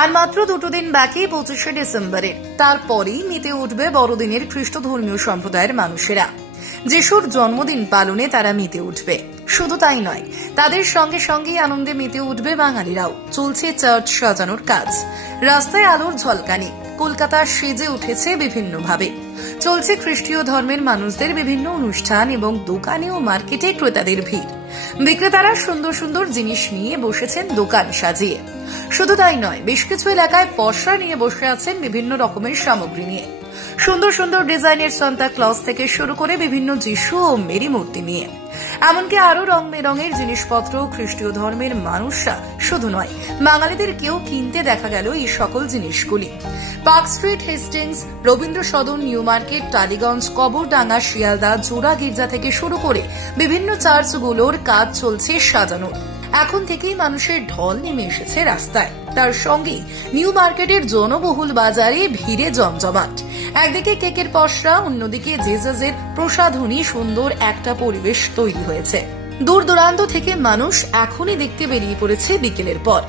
আর মাত্র দুটো দিন বাকি 25শে ডিসেম্বরের। তারপরেই মেতে উঠবে বড়দিনের খ্রিস্ট ধর্মীয় সম্প্রদায়ের মানুষেরা। যিশুর জন্মদিন পালনে তারা মেতে উঠবে। শুধু তাই নয়, তাদের সঙ্গে সঙ্গেই আনন্দে মেতে উঠবে বাঙালিরাও। চলছে চার্চ সাজানোর কাজ, রাস্তায় আলোর ঝলকানি, কলকাতা সেজে উঠেছে বিভিন্নভাবে। চলছে খ্রিস্টীয় ধর্মের মানুষদের বিভিন্ন অনুষ্ঠান এবং দোকানে ও মার্কেটে ক্রেতাদের ভিড়। বিক্রেতারা সুন্দর সুন্দর জিনিস নিয়ে বসেছেন দোকান সাজিয়ে। শুধু তাই নয়, বেশ কিছু এলাকায় পসরা নিয়ে বসে আছেন বিভিন্ন রকমের সামগ্রী নিয়ে। সুন্দর সুন্দর ডিজাইনের সান্তা ক্লজ থেকে শুরু করে বিভিন্ন যিশু ও মেরি মূর্তি নিয়ে, এমনকি আরো রং বেরঙের জিনিসপত্র খ্রিস্টীয় ধর্মের মানুষরা শুধু নয়, বাঙালিদের কেউ কিনতে দেখা গেল এই সকল জিনিসগুলি। Park street, Hastings, Rabindra Sadan, new market, Tollygunge, Kabardanga, Sealdah, জোড়া গির্জা থেকে শুরু করে বিভিন্ন চার্চগুলোর কাজ চলছে সাজানোর। এখন থেকেই মানুষের ঢল নেমে এসেছে রাস্তায়। তার সঙ্গে নিউ মার্কেটের জনবহুল বাজারে ভিড়ে জমজমাট। একদিকে কেকের পসরা, অন্যদিকে জেসাসের প্রসাধনী, সুন্দর একটা পরিবেশ তৈরি হয়েছে। দূর দূরান্ত থেকে মানুষ এখনই দেখতে বেরিয়ে পড়েছে বিকেলের পর।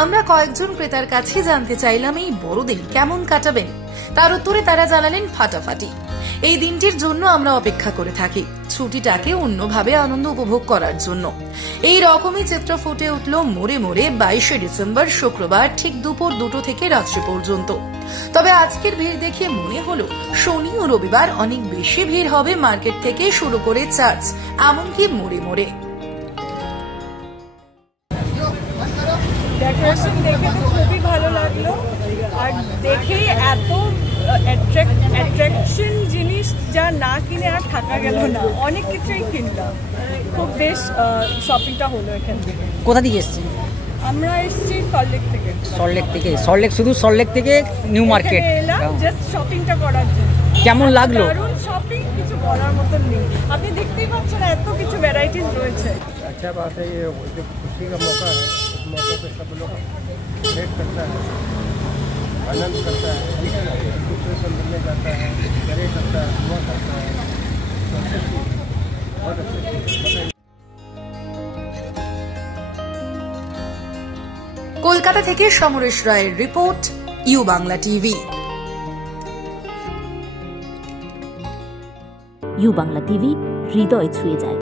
আমরা কয়েকজন ক্রেতার কাছে জানতে চাইলাম এই বড়দিন কেমন কাটাবেন। তার উত্তরে তারা জানালেন ফাটাফাটি। এই দিনটির জন্য আমরা অপেক্ষা করে থাকি, ছুটিটাকে অন্যভাবে আনন্দ উপভোগ করার জন্য। এই রকমই চিত্র ফুটে উঠল মোড়ে মোড়ে 22শে ডিসেম্বর শুক্রবার ঠিক দুপুর 2টো থেকে রাত্রি পর্যন্ত। তবে আজকের ভিড় দেখে মনে হলো শনি ও রবিবার অনেক বেশি ভিড় হবে মার্কেট থেকে শুরু করে চার্চ, এমনকি মোড়ে মোড়ে। ডেকোরেশন দেখে তো খুবই ভালো লাগলো, আর দেখেই এত অ্যাট্রাকশন জিনিস যা না কিনে আর থাকা গেল না, অনেক কিছুই কিনলাম। খুব বেশ শপিংটা হলো এখান থেকে। কোথা থেকে এসেছি? আমরা এসেছি সল্টলেক থেকে। সল্টলেক শুধু সল্টলেক থেকে নিউ মার্কেট এলাম জাস্ট শপিংটা করার জন্য। কেমন লাগলো? দারুণ শপিং, কিছু বলার মতন নেই। আপনি দেখতেই পাচ্ছেন এত কিছু ভ্যারাইটিস রয়েছে। अच्छा बात है, ये जो खुशी का मौका है, इस मौके पे सब लोग वेट करता है, आनंद करता है, एक दूसरे से मिलने जाता है, प्रे करता है, दुआ करता है। बहुत अच्छी কলকাতা থেকে সমরেশ রায়ের report, U Bangla TV. U Bangla TV হৃদয় ছুঁয়ে যায়।